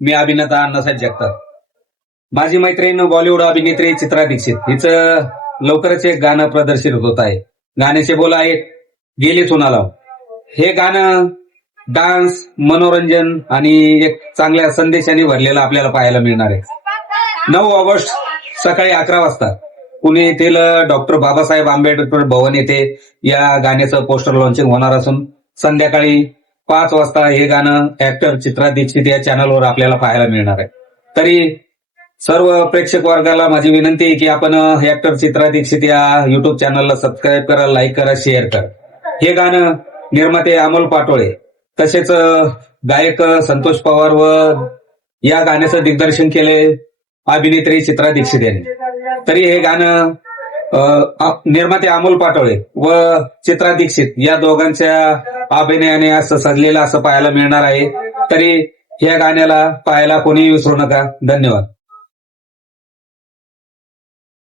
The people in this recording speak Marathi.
मी अभिनेता अण्णासाहेब जगताप. माझी मैत्रीण बॉलिवूड अभिनेत्री चित्रा दीक्षित हिचं लवकरच एक गाणं प्रदर्शित होत आहे. गाण्याचे बोल आहेत गेली चुनाला. हे गाणं डान्स, मनोरंजन आणि एक चांगल्या संदेशाने भरलेलं आपल्याला पाहायला मिळणार आहे. 9 ऑगस्ट सकाळी 11 वाजता पुणे येथील डॉक्टर बाबासाहेब आंबेडकर भवन येथे या गाण्याचं पोस्टर लॉन्चिंग होणार असून संध्याकाळी 5 वाजता हे गाणं ऍक्टर चित्रा दीक्षित या चॅनलवर आपल्याला पाहायला मिळणार आहे. तरी सर्व प्रेक्षक वर्गाला माझी विनंती आहे की आपण ऍक्टर चित्रा दीक्षित या युट्यूब चॅनलला सबस्क्राईब करा, लाईक करा, शेअर करा. हे गाणं निर्माते अमोल पाटोळे तसेच गायक संतोष पवार व या गाण्याचं दिग्दर्शन केले अभिनेत्री चित्रा दीक्षित यांनी. तरी हे गाणं निर्माते अमोल पाटोळे व चित्रा दीक्षित या दोघांच्या अभिनयाने असं सजलेलं असं पाहायला मिळणार आहे. तरी या गाण्याला पाहायला कोणीही विसरू नका. धन्यवाद.